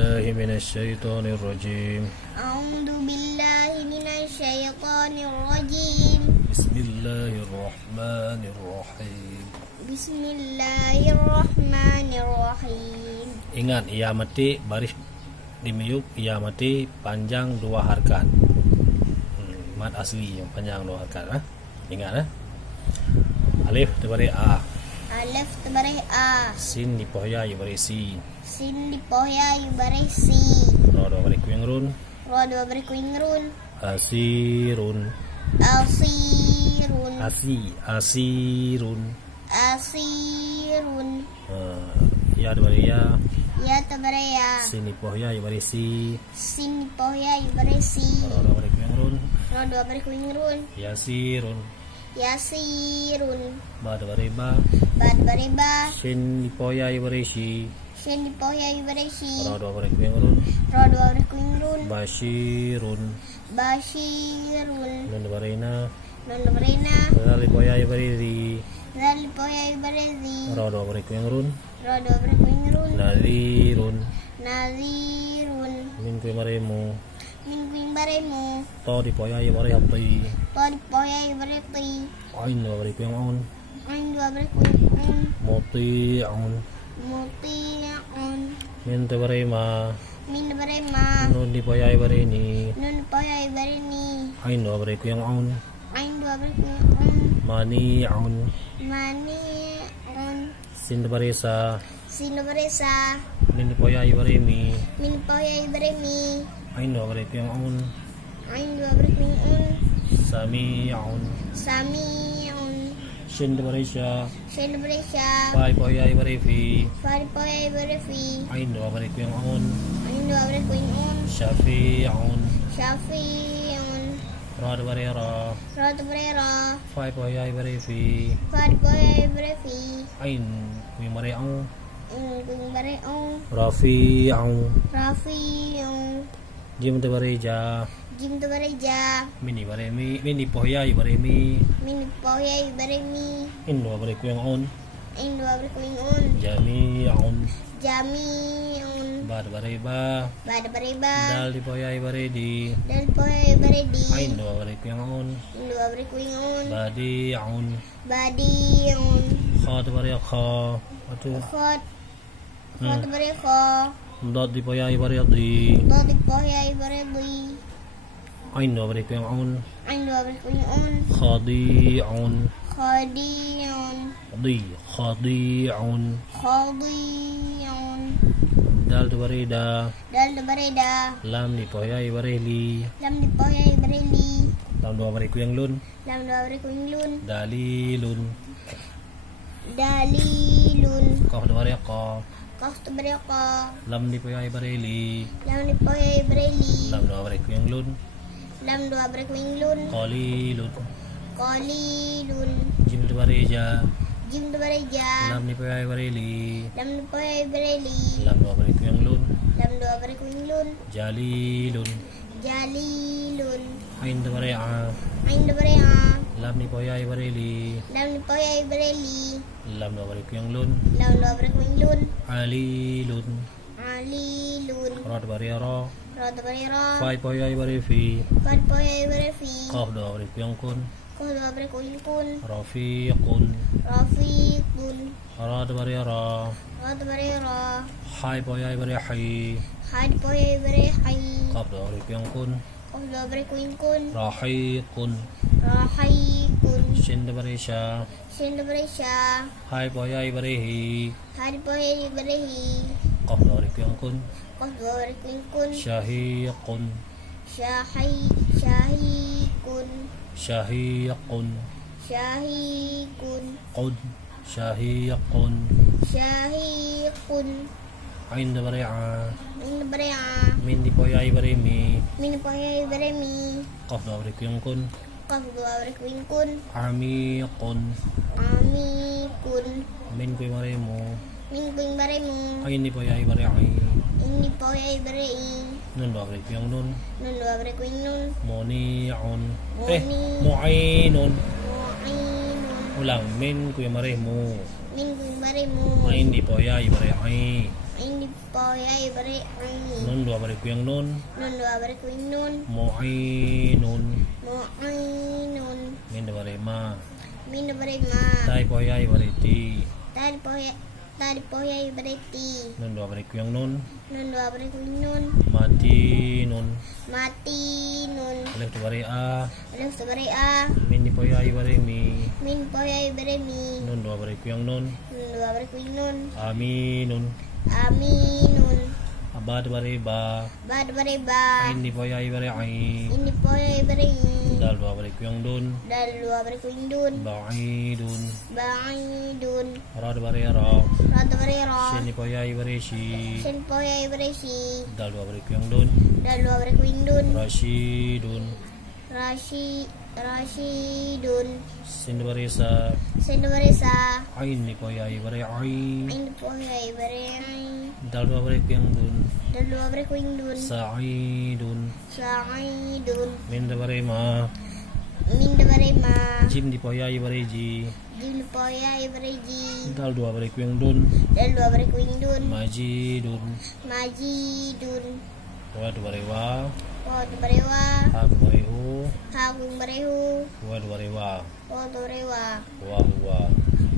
بالله من الشيطان الرجيم. أعوذ بالله من الشيطان الرجيم. بسم الله الرحمن الرحيم. بسم الله الرحمن الرحيم. Ingat, ia mati baris dimiyuk, ia mati panjang dua harkat. Mat asli yang panjang dua harkat. Ingat. Alif terbalik A. Alif terbalik A. Sin di pohya ibari si. Sin di pohya ibari si. Ro dua bari kuing run. Ro dua bari kuing run. Asirun. Asirun. Asirun. Asirun. Ya terbalik ya. Ya terbalik ya. Sin di pohya ibari si. Sin di pohya ibari si. Ro dua bari kuing run. Ro dua bari kuing run. Yasirun. Yasirun. Ba terbalik ba. Ba terbalik ba. Sin di pohya ibari si. Sin di pohya ibari si. Ro dua bari kuing run. Ro dua bari kuing run. Bashirun. Bashirun. Nun barina. Non berena. Dal di pohya ibari di. Dal pohya ibari di. Ro dua bari kuing run. Ro dua bari kuing run. Nadirun. Nazirun. Min kuing maremu. Min kuing baremu. To di pohya ibari hati. To di pohya ibari ti. Ain dua bari kuing on. Ain dua bari kuing on. Muti'un. Muti'un. Min te barima. Min barema. Nun di pohya ibari ni. Nun pohya ibari ni. Ain dua bari kuing on. Ain dua bari kuing on. Mani'un. Mani'un. Sin te barisa. Sin baresa. Min di pohya ibari mi. Min pohya ibari mi. Ain dua bari kuing on. Ain dua bari kuing on. Sami'un. Sami'un. Sin te barisa. Sin baresa. Pai pohya ibari fi. Fari pohya ibari fi. Ain dua bari kuing on. Ain dua bari kuing on. Syafi'un. Syafi'un. Ra dua bari ra. Ra tebrera. Pai pohya ibari fi. Fari pohya ibari fi. Ain kuing mari on. Kuing bari on. Rafi'un. Rafi'un. Jim te bari ja. Jim tebereja. Mini bari mi. Mini pohya ibari mi. Min pohya ibari mi. In dua bari kuing on. Ain dua bari kuing on. Jami'un. Jami'un. Ba bari ba. Bada bariba. Dal di pohya ibari di. Dal pohya ibari di. Ain dua bari kuing on. Ain dua bari kuing on. Badi'un. Badi'un. Kha te bari kha. Atu. Khot. Khot bari kho. Dot di pohya ibari di. Do di pohya ibari di. Ain dua bari kuing on. Ain dua bari kuing on. Khadi'un. Khadi'un. Khadi'un. Khadi'un. Dal tu bari da. Dal tebereda. Lam di pohya ibari li. Lam di pohya ibari li. Lam dua bari kuing lun. Lam dua bari kuing lun. Dalilun. Dalilun. Qaf dua bari qa. Qaf teberi qa. Lam di pohya ibari li. Lam di pohya ibari li. Lam dua bari kuing lun. Lam dua bari kuing lun. Qalilun. Qalilun. Jim tu bari ja. Jim tebereja. Lam di pohya ibari li. Lam di pohya ibari li. Lam dua bari kuing lun. Lam dua bari kuing lun. Jalilun. Jalilun. Ain tu bari a. Ain teberi a. Lam di pohya ibari li. Lam di pohya ibari li. Lam dua bari kuing lun. Lam dua bari kuing lun. Alilun. Alilun. Ra tu bari ra. Ra teberi ra. Fai pohya ibari fi. Fari pohya ibari fi. Qaf dua bari kuing kun. Qaf dua bari kuing kun. Rafiqun. Rafiqun. Ra tu bari ra. Ra teberi ra. Hai pohya ibari hi. Had pohya ibari hay. Qaf dua bari kuing kun. Qaf dua bari kuing kun. Rahiqun. Rahiqun. Shin tu bari sha. Sin teberi sya. Hai pohya ibari hi. Had pohya ibari hi. Qaf dua bari kuing kun. Qaf dua bari kuing kun. Syahiqun. Syahikun. Syahiqun. Syahikun. Qud. Syahiqun. Syahikun. Ain tu bari a. Min teberi a. Min di pohya ibari mi. Min pohya ibari mi. Qaf dua bari kuing kun. Qaf dua bari kuing kun. Amiqun. Amikun. Min kuing maremu. Min kuing baremu. Ain di pohya ibari ai. Ini pohya ibari i. Nun dua bari kuing nun. Nun dua bari kuing nun. Moni'un. Moni. Mu'ainun. Mu'ainun. Ulang. Min kuing maremu. Min kuing baremu. Ain di pohya ibari ai. Ini poyai bare ai. Nun dua bare kuyang nun. Nun dua bare kuing nun. Mu'inun. Mu'inun. Min dua bare ma. Min bare ma. Tai poyai bare ti. Tadi poyai bare ti. Nun dua bare kuyang nun. Nun dua bare kuing nun. Mati nun. Mati nun. Alif dua bare a. Alif dua bare a. Min di poyai bare mi. Min poyai bare mi. Nun dua bare kuyang nun. Nun dua bare kuing nun. Aminun. Aminun. Abad bare ba. Bad bare ba. Ain di poyai bare ai. Ini poyai bare i. Dal dua bare kuyang dun. Dal dua bare kuing dun. Ba'idun. Ba'idun. Ra dua bare ra. Rada bare ra. Sin di poyai bare si. Sin poyai bare si. Dal dua bare kuyang dun. Dal dua bare kuing dun. Rasyidun. Rasyidun. Sin di bare sa. Sin bare sa. Ain di poyai bare ai. Ini poyai bare ai. Dal dua bare kuyang dun. Dal dua bare kuing dun. Sa'idun. Sa'idun. Min di bare ma. Min bare ma. Jim di poyai bare ji. Jim poyai bare ji. Dal dua bare kuyang dun. Dal dua bare kuing dun. Majidun. Majidun. Wa dua bare wa. Wa dua bare wa. Ha dua bare hu. Ha kuing bare hu. Wa dua bare wa. Wa dua bare wa. Wa huwa.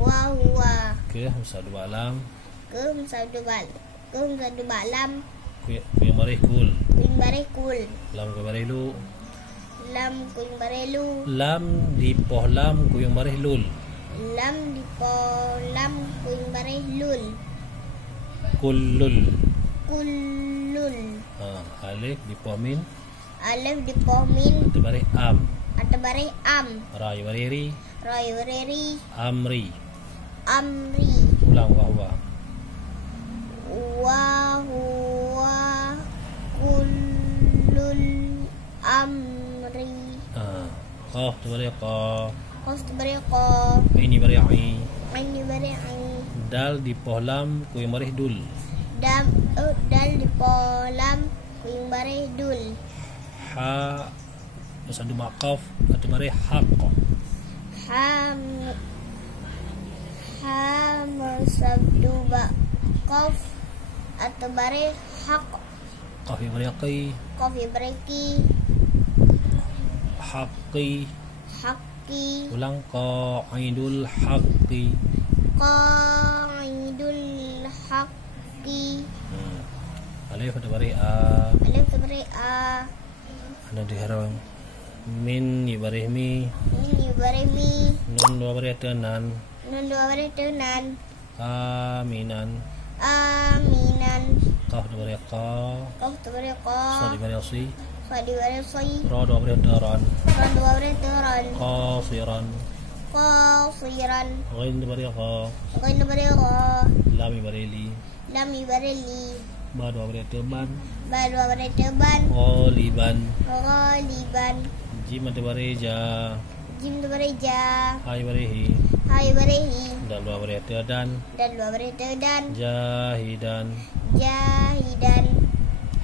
Wa huwa. Ke musa dua alam. Kum satu balam. Kuyang bare kul. Kuing bare kul. Lam kuyang bare lu. Lam kuing bare lu. Lam di poh lam kuyang bare lul. Lam di po lam kuing bare lul. Kullul. Kullul. Alif di poh min. Alif di po min. Di bare am. Atau bare am. Ra di bare ri. Roy bare ri. Amri. Amri. Ulang wa huwa. Wa huwa kullul amri. Qaf di bare qa. Qaf di bare qa. Ini bare ai. Ini bare ai. Dal di poh lam kuyang bare dul. Dal di po lam kuing bare dul. Ha musa dua qaf atau bare haqq. Sabdu ba qaf atau bare haq. Qaf di bare qi. Qaf bare ki. Haqqi. Haqqi. Ulang qaidul haqqi. Qaidul haqqi. Alif atau bare a. Alif bare a. Ana diharang min ibare mi. Min bare mi. Nun dua bare tenan. Nun dua bare tenan. Aminan. Aminan. Qaf dua bare qa. Qaf bare qa. Sa di bare si. Fa di bare si. Ra dua bare daran. Ra dua bare teran. Qasiran. Qasiran. Ghain di bare qa. Ghain bare qa. Lam ibare li. Lam bare li. Ba dua bare teban. Ba dua bare teban. Ghaliban. Ghaliban. Jim atau bare ja. Jim bare ja. Hai bare hi. Hai bare hi. Dal dua bare tedan. Dan dua bare tedan. Jahidan. Jahidan.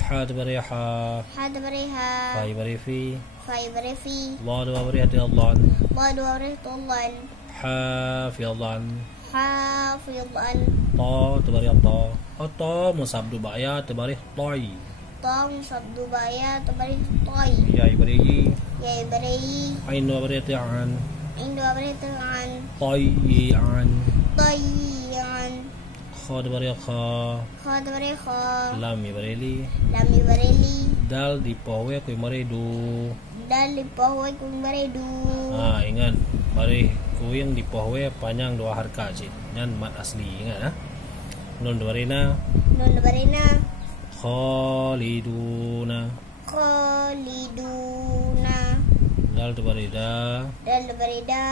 Ha bare ha. Ha bare ha. Hai bare fi. Fai bare fi. La dua bare tedan. Ba dua bare tulan. Hafizan. Hafizan. Ta tebari ta. Ta musabdu baya tebari toy. Tong sabdu baya tabari toy. Ya ibari yi. Ya bare yi. Ain dua bare ta'an. Indo bare tangan. Tayyan. Tayyan. Kha tebari kha. Kha bare kha. Lam ibari li. Lam bare li. Dal di pawe ku mare du. Dal di pawe kung bare du. Ingat mari kuyang di pawe panjang dua harka cik. Dan mat asli ingat Nun dua rena. Nun bare na. Khaliduna. Khaliduna. Dal tebari da. Dal bare da.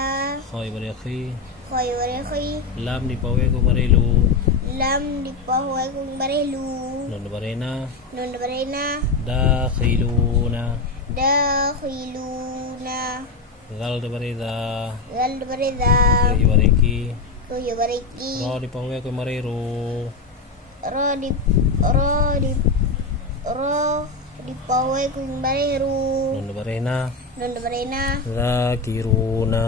Kha ibari khi. Khoy bare khi. Lam di pawe ku mare lu. Lam di pawe kung bare lu. Nun dua rena. Nun bare na. Dakhiluna. Dakhiluna. Gal tebari da. Dal bare da. Ku ibari ki. Kuy bare ki. Ro di pawe ku mare ru. Ro di pawe kung bare ru. Nun dua rena. Nun bare na. Zakiruna.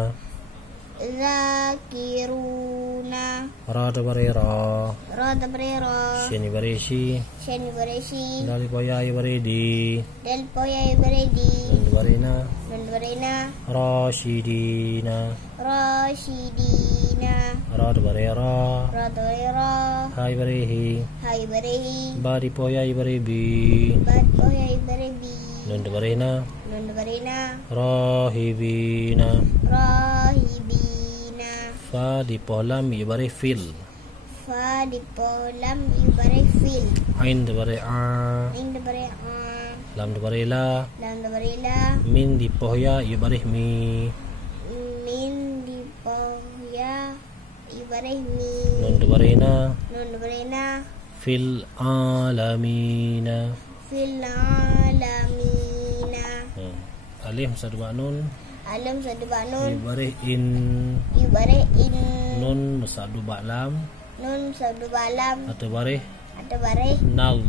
Zakiruna. Ra dabare ra. Ra dabare ra. Shin bare shi. Shin bare shi. Dal poya bare di. Del poya bare di. Nun bare na. Nun bare na. Rashidina. Rashidina. Ra dabare ra. Ra dabare ra. Hai bare hi. Hai bare hi. Ba di poya bare bi. Bat poya bare bi. Nun bare na. Nun bare na. Rahibina. Rahibina. Fa di polam bare fil. Fa di polam bare fil. Ain dabare a. Ain dabare a. Lam dabare la. Lam dabare la. Min di pohya bare mi. Min di poya bare mi. Nun dabare na. Nun dabare na. Fil alamina. Fil alamina. Alif satu ba nun. Alam sadu ba nun. Bare in. Bare in. Nun satu ba lam. Nun sadu ba lam. Atau bare Atau bare nal.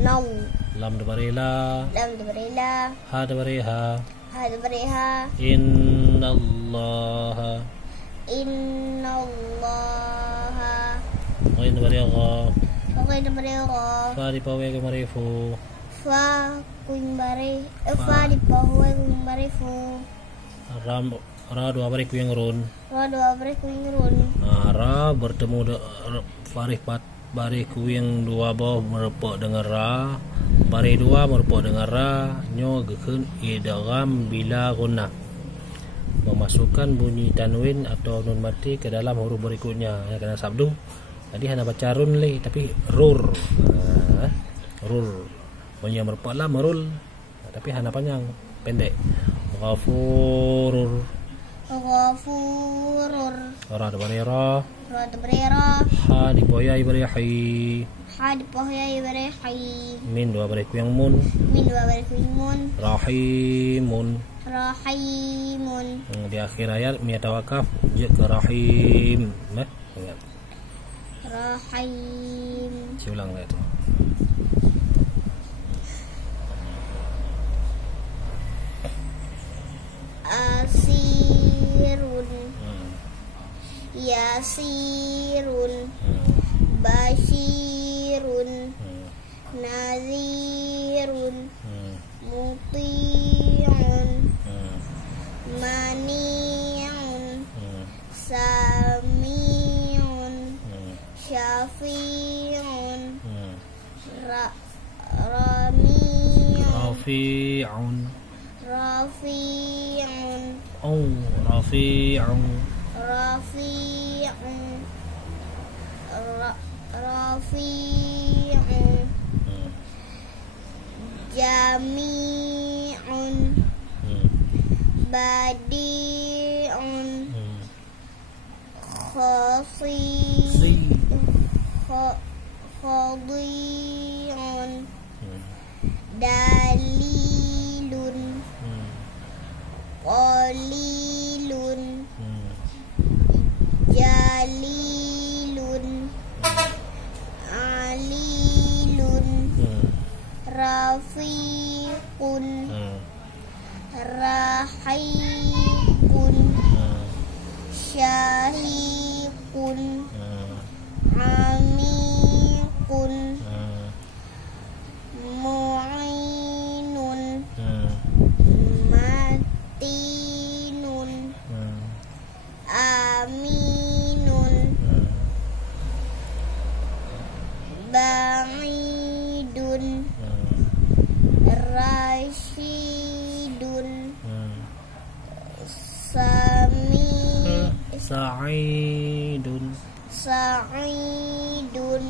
naw. Lam dabare la. Lam dabare la. Ha dabare ha. Ha dabare ha. Innallaha. Innallaha. Ain dabare ga. Okay dabare ra. Fa di pawe ke marifu. Fa kuimbare. Fa di pahuai kuimbare fu. Ram ra dua bare ku yang run. Ra dua bare kuingrun. Ra bertemu farih pat bare ku yang dua bawah merupakan dengan ra. Bare dua merupakan dengan ra. Nyo gekeun idgham bila gunnah. Memasukkan bunyi tanwin atau nun mati ke dalam huruf berikutnya ya kena sabdu. Tadi hanya baca run le tapi rur. Rur. Bunyi yang merupakan la merul. Tapi hanya panjang, pendek. Ghafurur. Ghafurur. Ra dabare ra. Ra dabare ra. Ha di poya bare hi. Ha di pahuai bare hai. Min dua bare ku yang mun. Min dua bare kuingun. Rahimun. Rahimun. Di akhir ayat miyata wakaf je ke rahim. Nah, ingat. Rahim. Saya ulang lah itu. Asirun. Yasirun. Bashirun. Nazirun. Muti'un. Mani'un. Sami'un. Syafi'un. Rami'un. Rafi'un. Rafi'un. Oh, rafi'un. Rafi'un. Rafi'un. Jami'un. Badi'un. Khadi'un. Dalilun. Qalilun. Jalilun. Alilun. Rafiqun. Rahiqun. Syahiqun. Amikun. Mu'inun. Matinun. Aminun. Ba'idun. Rasyidun. Sa'idun. Sa'idun.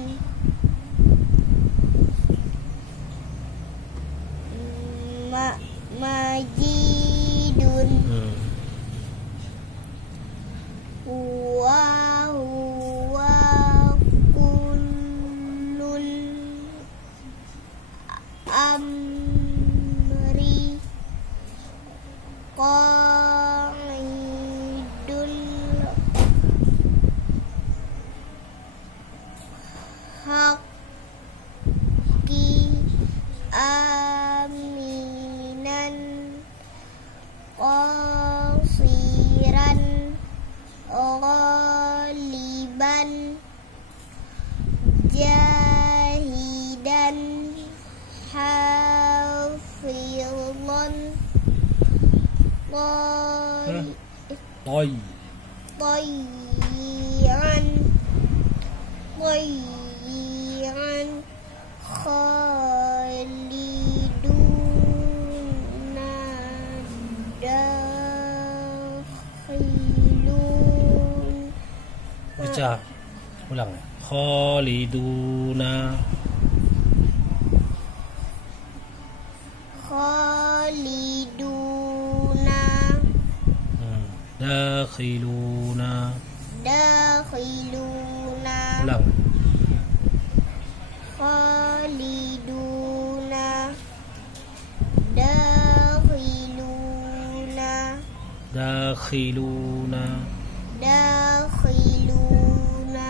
Majidun. Wa huwa kullul amri qa'idul Toy. طيرا خالدون داخلون. Baca. Ulang. Khaliduna. Khaliduna Dakhiluna. dakhiluna. Ulang. Khaliduna dakhiluna Dakhiluna. dakhiluna.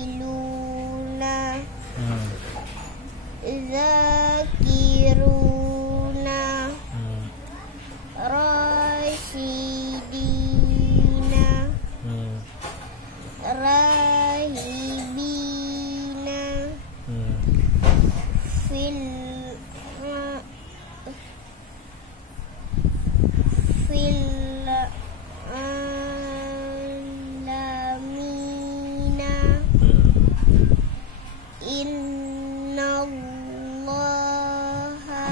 Dakhiluna zakiruna rasyidina rahibina fil alamina innallaha